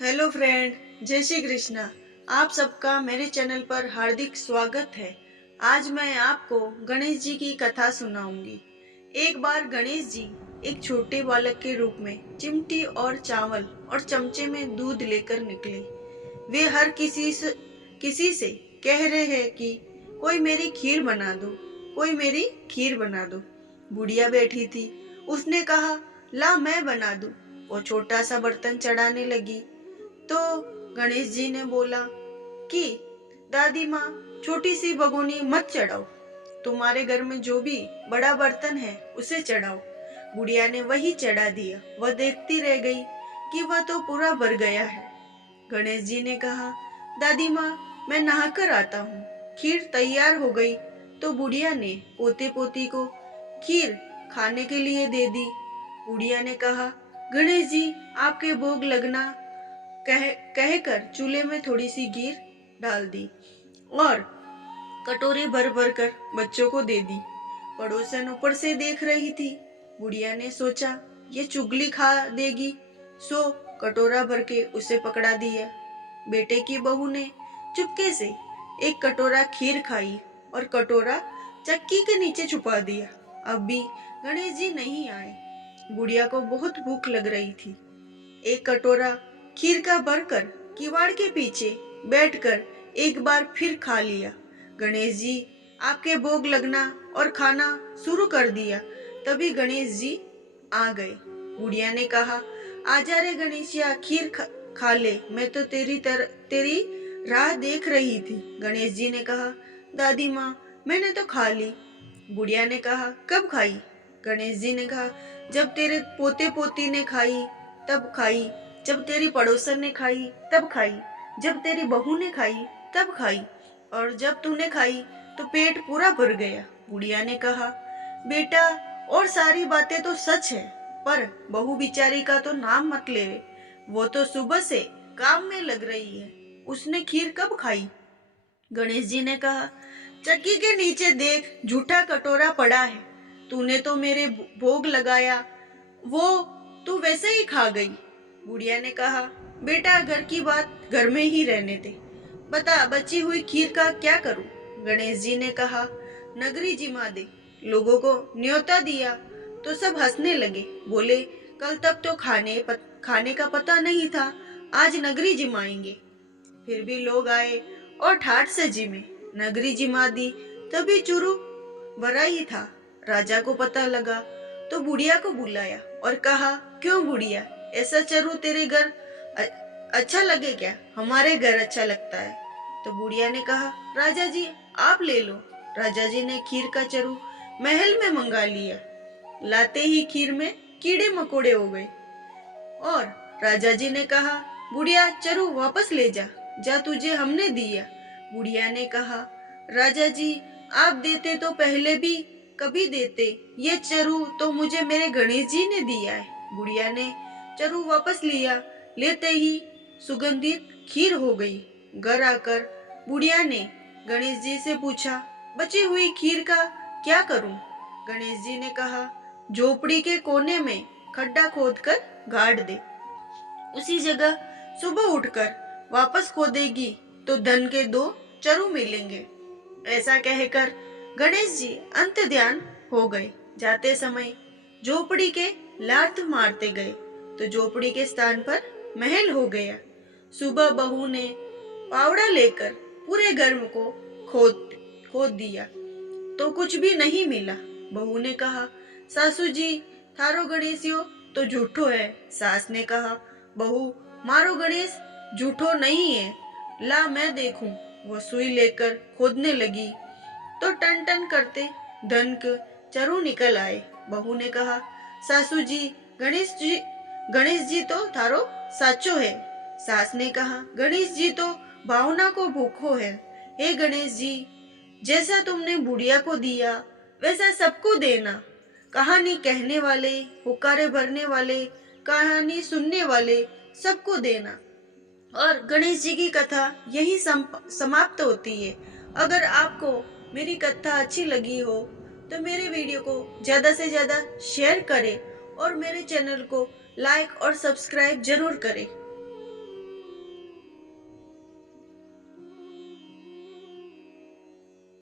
Hello friend, जय श्री कृष्णा। आप सबका मेरे चैनल पर हार्दिक स्वागत है। आज मैं आपको गणेश जी की कथा सुनाऊंगी। एक बार गणेश जी एक छोटे बालक के रूप में चिमटी और चावल और चमचे में दूध लेकर निकले। वे हर किसी से कह रहे हैं कि कोई मेरी खीर बना दो, कोई मेरी खीर बना दो। बुढ़िया बैठी थी, उसने कहा, ला मैं बना दूं। वो छोटा सा बर्तन चढ़ाने लगी तो गणेश जी ने बोला कि दादी माँ, छोटी सी भगोनी मत चढ़ाओ, तुम्हारे घर में जो भी बड़ा बर्तन है उसे चढ़ाओ। बुढ़िया ने वही चढ़ा दिया। वह देखती रह गई कि वह तो पूरा भर गया है। गणेश जी ने कहा, दादी माँ, मैं नहाकर आता हूँ। खीर तैयार हो गई तो बुढ़िया ने पोते पोती को खीर खाने के लिए दे दी। बुढ़िया ने कहा, गणेश जी, आपके भोग लगना कहकर चूल्हे में थोड़ी सी घी डाल दी और कटोरे भर भर कर बच्चों को दे दी। पड़ोसन ऊपर से देख रही थी। बुढ़िया ने सोचा, ये चुगली खा देगी, सो कटोरा भर के उसे पकड़ा दिया। बेटे की बहू ने चुपके से एक कटोरा खीर खाई और कटोरा चक्की के नीचे छुपा दिया। अब भी गणेश जी नहीं आए। बुढ़िया को बहुत भूख लग रही थी। एक कटोरा खीर का भरकर किवाड़ के पीछे बैठकर एक बार फिर खा लिया। गणेश जी आपके भोग लगना और खाना शुरू कर दिया। तभी गणेश जी आ गए। बुढ़िया ने कहा, आजा रे गणेशिया, खीर खा ले, मैं तो तेरी राह देख रही थी। गणेश जी ने कहा, दादी माँ, मैंने तो खा ली। बुढ़िया ने कहा, कब खाई? गणेश जी ने कहा, जब तेरे पोते पोती ने खाई तब खाई, जब तेरी पड़ोसन ने खाई तब खाई, जब तेरी बहू ने खाई तब खाई, और जब तूने खाई तो पेट पूरा भर गया। बुढ़िया ने कहा, बेटा, और सारी बातें तो सच है, पर बहू बिचारी का तो नाम मत ले। वो तो सुबह से काम में लग रही है, उसने खीर कब खाई? गणेश जी ने कहा, चक्की के नीचे देख, झूठा कटोरा पड़ा है। तूने तो मेरे भोग लगाया, वो तू वैसे ही खा गई। बुढ़िया ने कहा, बेटा, घर की बात घर में ही रहने दे, बता बची हुई खीर का क्या करूं? गणेश जी ने कहा, नगरी जिमा दे। लोगों को न्योता दिया तो सब हंसने लगे, बोले, कल तक तो खाने का पता नहीं था, आज नगरी जिमाएंगे। फिर भी लोग आए और ठाठ से जिमे। नगरी जिमा दी, तभी चुरू भरा ही था। राजा को पता लगा तो बुढ़िया को बुलाया और कहा, क्यों बुढ़िया, ऐसा चरू तेरे घर अच्छा लगे क्या? हमारे घर अच्छा लगता है। तो बुढ़िया ने कहा, राजा जी आप ले लो। राजा जी ने खीर का चरू महल में मंगा लिया। लाते ही खीर में कीड़े मकोड़े हो गए और राजा जी ने कहा, बुढ़िया, चरू वापस ले जा, जा तुझे हमने दिया। बुढ़िया ने कहा, राजा जी आप देते तो पहले भी कभी देते, ये चरू तो मुझे मेरे गणेश जी ने दिया है। बुढ़िया ने चरू वापस लिया। लेते ही सुगंधित खीर हो गई। घर आकर बुढ़िया ने गणेश जी से पूछा, बची हुई खीर का क्या करूं? गणेश जी ने कहा, झोपड़ी के कोने में खड्डा खोदकर गाड़ दे। उसी जगह सुबह उठकर वापस खोदेगी तो धन के 2 चरू मिलेंगे। ऐसा कहकर गणेश जी अंत ध्यान हो गए। जाते समय झोपड़ी के लात मारते गए तो झोपड़ी के स्थान पर महल हो गया। सुबह बहू ने पावड़ा लेकर पूरे घर को खोद दिया तो कुछ भी नहीं मिला। बहू ने कहा, सासू जी, थारो गणेशियो तो झूठो है। सास ने कहा, बहू, मारो गणेश झूठो नहीं है, ला मैं देखूं। वो सुई लेकर खोदने लगी तो टन टन करते धन के चरू निकल आए। बहू ने कहा, सासू जी, गणेश जी तो थारो साचो है। सास ने कहा, गणेश जी तो भावना को भूखो है। हे गणेश जी, जैसा तुमने बुढ़िया को दिया वैसा सबको देना। कहानी कहने वाले, हुक्कारे भरने वाले, कहानी सुनने वाले सबको देना। और गणेश जी की कथा यही समाप्त होती है। अगर आपको मेरी कथा अच्छी लगी हो तो मेरे वीडियो को ज्यादा से ज्यादा शेयर करें और मेरे चैनल को लाइक और सब्सक्राइब जरूर करें।